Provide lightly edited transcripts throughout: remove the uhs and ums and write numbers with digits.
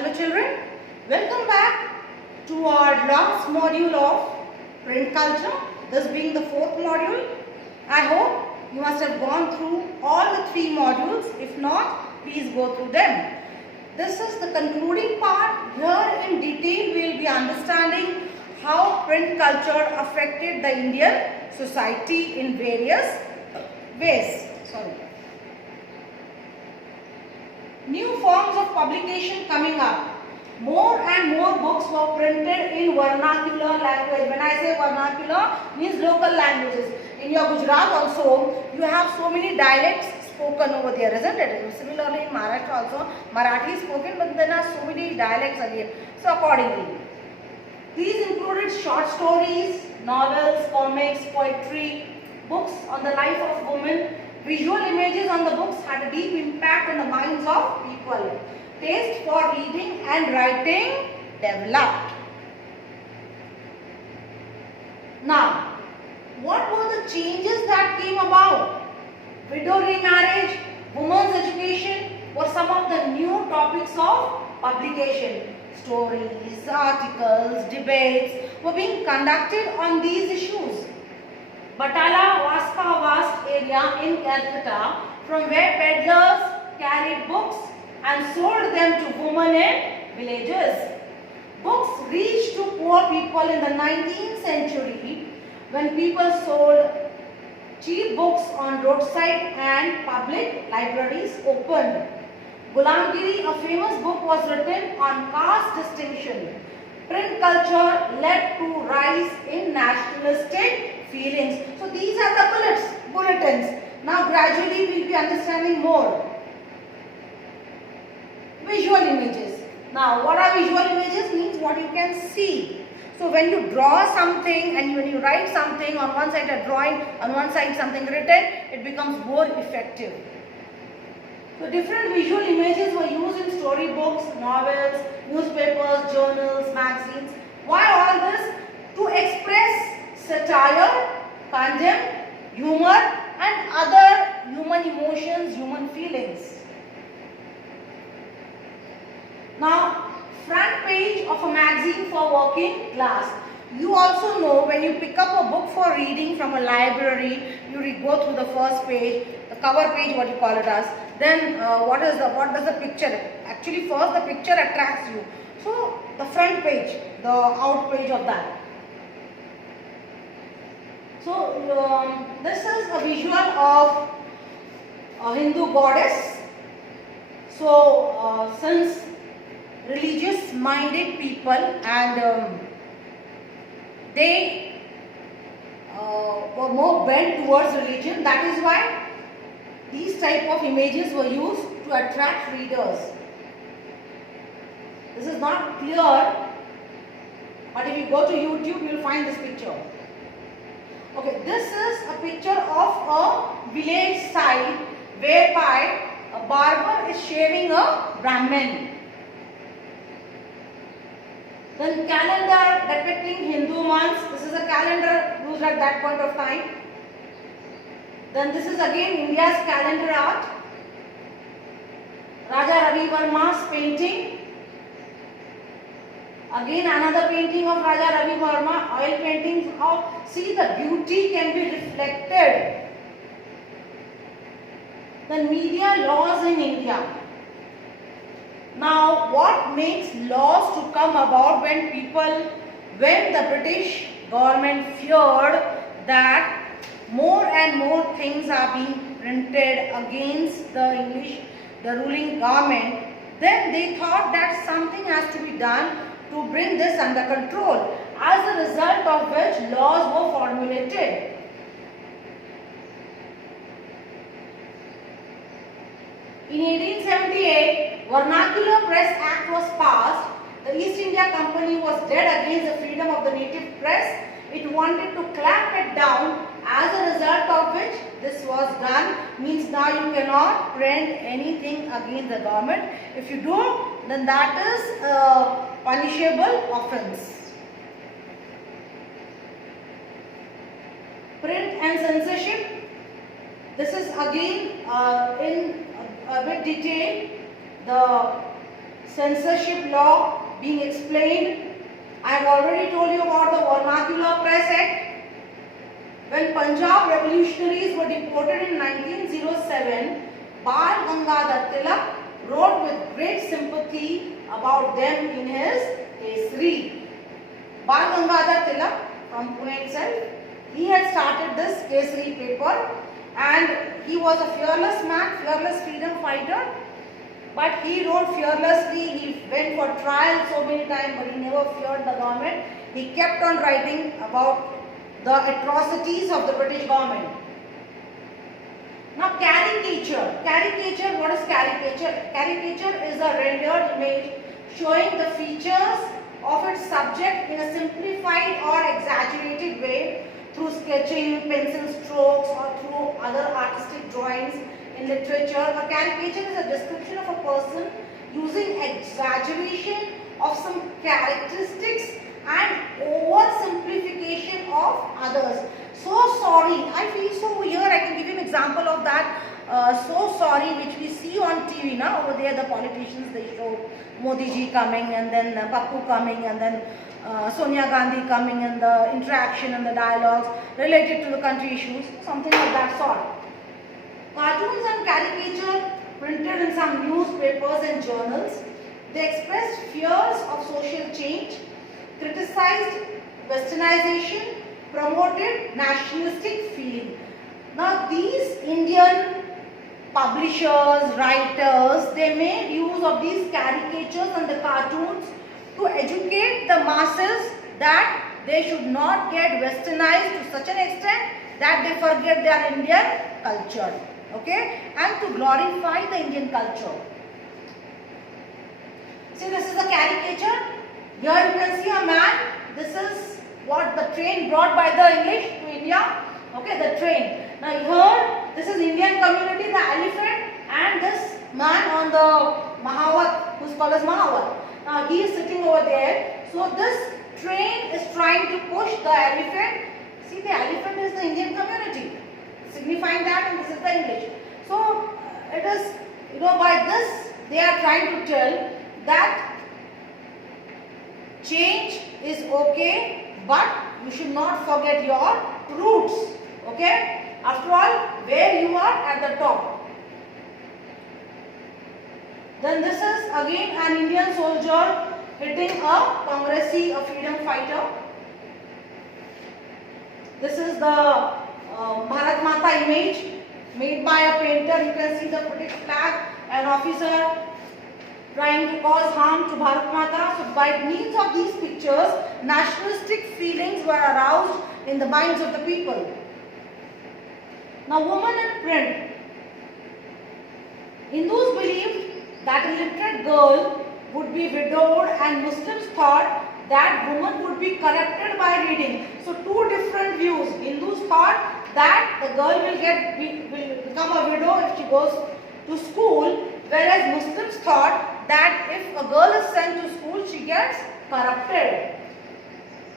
Hello children, welcome back to our last module of print culture, this being the fourth module. I hope you must have gone through all the three modules. If not, please go through them. This is the concluding part. Here in detail we will be understanding how print culture affected the Indian society in various ways. New forms of publication coming up. More and more books were printed in vernacular language. When I say vernacular, means local languages. In your Gujarat also, you have so many dialects spoken over there, isn't it? Similarly in Maharashtra also, Marathi is spoken, but there are so many dialects again. So accordingly, these included short stories, novels, comics, poetry, books on the life of women. Visual images on the books had a deep impact on the minds of people. Taste for reading and writing developed. Now, what were the changes that came about? Widow remarriage, women's education were some of the new topics of publication. Stories, articles, debates were being conducted on these issues. Batala was a vast area in Calcutta from where peddlers carried books and sold them to women in villages. Books reached to poor people in the 19th century when people sold cheap books on roadside and public libraries opened. Gulamgiri, a famous book, was written on caste distinction. Print culture led to rise in nationalistic feelings. So these are the bulletins. Now gradually we will be understanding more. Visual images. Now what are visual images? Means what you can see. So when you draw something and when you write something, on one side a drawing, on one side something written, it becomes more effective. So different visual images were used in storybooks, novels, newspapers, journals, magazines. Why all this? To express satire, contempt, humor and other human emotions, human feelings. Now, front page of a magazine for working class. You also know when you pick up a book for reading from a library, you go through the first page, the cover page, what you call it as. Then what does the picture? Actually, first the picture attracts you. So the front page, the out page of that. So this is a visual of a Hindu goddess. So since religious minded people and they were more bent towards religion, that is why these type of images were used to attract readers. This is not clear, but if you go to YouTube, you will find this picture. Okay, this is a picture of a village side whereby a barber is shaving a Brahmin. Then calendar depicting Hindu months. This is a calendar used at that point of time. Then this is again India's calendar art. Raja Ravi Verma's painting. Again another painting of Raja Ravi Verma, oil paintings. How see the beauty can be reflected. The media laws in India. Now what makes laws to come about when the British government feared that more and more things are being printed against the ruling government, then they thought that something has to be done to bring this under control, as a result of which laws were formulated. In 1878, Vernacular Press Act was passed. The East India Company was dead against the freedom of the native press. It wanted to clamp it down, as a result of which this was done. Means now you cannot print anything against the government. If you do, then that is a punishable offence. Print and censorship. This is again in a bit detail the censorship law being explained. I have already told you about the Vernacular Press Act. When Punjab revolutionaries were deported in 1907, Bal Gangadhar Tilak wrote with great sympathy about them in his Kesari. Bal Gangadhar Tilak from Pune itself, he had started this Kesari paper, and he was a fearless man, fearless freedom fighter. But he wrote fearlessly. He went for trial so many times, but he never feared the government. He kept on writing about the atrocities of the British government. Now, caricature. Caricature, what is caricature? Caricature is a rendered image showing the features of its subject in a simplified or exaggerated way through sketching, pencil strokes, or through other artistic drawings. In literature, a caricature is a description of a person using exaggeration of some characteristics and oversimplification of others. So sorry, I feel so here I can give you an example of that. So sorry, which we see on TV now. Over there the politicians, they show Modi ji coming, and then Pappu coming, and then Sonia Gandhi coming, and the interaction and the dialogues related to the country issues, something of that sort. Cartoons and caricature printed in some newspapers and journals, they expressed fears of social change, criticized westernization, promoted nationalistic feeling. Now these Indian publishers, writers, they made use of these caricatures and the cartoons to educate the masses that they should not get westernized to such an extent that they forget their Indian culture. Okay, and to glorify the Indian culture. See, this is a caricature. Here you can see a man. This is what the train brought by the English to India. Okay, the train. Now here, this is Indian community, the elephant, and this man on the Mahawat, who's called as Mahawat. Now he is sitting over there. So this train is trying to push the elephant. See, the elephant is the Indian community, signifying that, and this is the English. So it is, by this they are trying to tell that change is okay, but you should not forget your roots. Okay, after all, where you are at the top. Then this is again an Indian soldier hitting a Congressee, a freedom fighter. This is the Bharat Mata image made by a painter. You can see the British flag, an officer trying to cause harm to Bharat Mata. So by means of these pictures, nationalistic feelings were aroused in the minds of the people. Now, women in print. Hindus believed that a literate girl would be widowed, and Muslims thought that woman would be corrupted by reading. So two different views. Hindus thought that the girl will become a widow if she goes to school, whereas Muslims thought that if a girl is sent to school, she gets corrupted.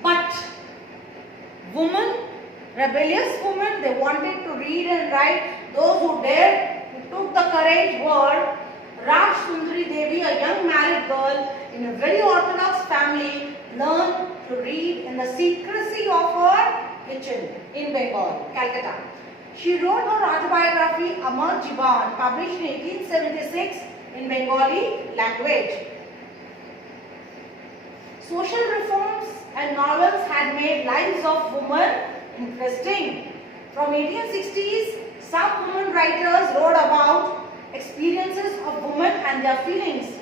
But women, rebellious women, they wanted to read and write. Those who dared, who took the courage, were Raj Sundari Devi, a young married girl in a very orthodox family, learned to read in the secrecy of her kitchen in Bengal, Calcutta. She wrote her autobiography Amar Jiban, published in 1876 in Bengali language. Social reforms and novels had made lives of women interesting. From 1860s, some women writers wrote about experiences of women and their feelings.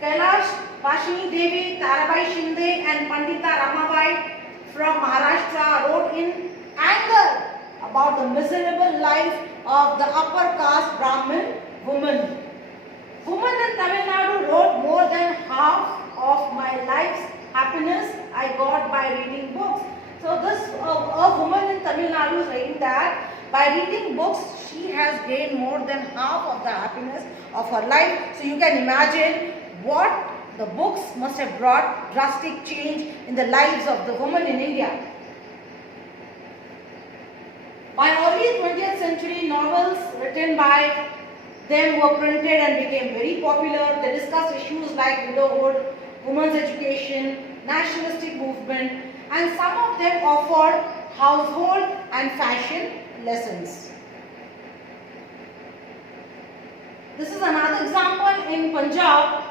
Kailash Bashini Devi, Tarabai Shinde, and Pandita Ramabai from Maharashtra wrote in anger about the miserable life of the upper caste Brahmin women. Women in Tamil Nadu wrote, more than half of my life's happiness I got by reading books. So this a woman in Tamil Nadu is saying that by reading books she has gained more than half of the happiness of her life. So you can imagine what the books must have brought drastic change in the lives of the women in India. By early 20th century, novels written by them were printed and became very popular. They discussed issues like widowhood, women's education, nationalistic movement, and some of them offered household and fashion lessons. This is another example in Punjab.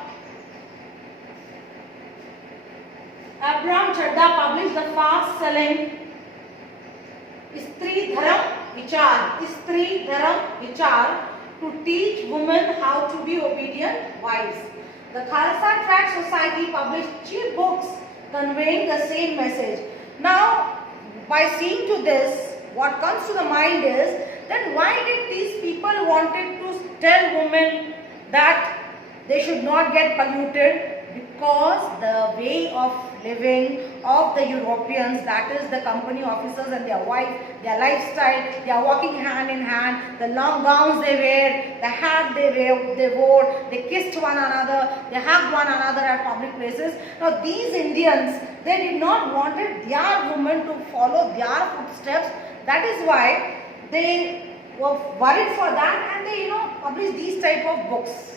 Abraham Chadda published the fast-selling Stri Dharam Vichar to teach women how to be obedient wives. The Khalsa Tract Society published cheap books conveying the same message. Now, by seeing to this, what comes to the mind is, then why did these people wanted to tell women that they should not get polluted? Because the way of living of the Europeans, that is the company officers and their wife, their lifestyle, they are walking hand in hand, the long gowns they wear, the hat they wore, they kissed one another, they hugged one another at public places. Now these Indians, they did not want their women to follow their footsteps. That is why they were worried for that, and they published these type of books.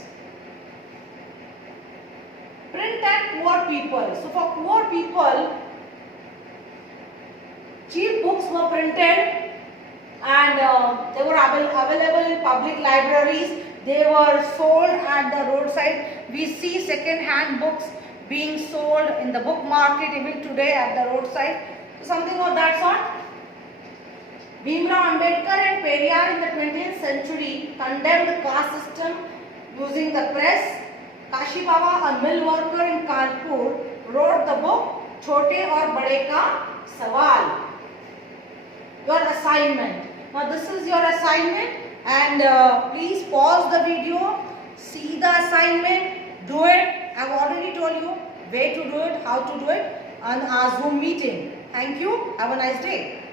Print and poor people. So for poor people, cheap books were printed and they were available in public libraries. They were sold at the roadside. We see second-hand books being sold in the book market even today at the roadside. So something of that sort. Bhimrao Ambedkar and Periyar in the 20th century condemned the caste system using the press. Kashi Baba, a mill worker in Kanpur, wrote the book Chote aur Bade Ka Sawal. Your assignment. Now this is your assignment, and please pause the video, see the assignment, do it. I have already told you where to do it, how to do it on our Zoom meeting. Thank you. Have a nice day.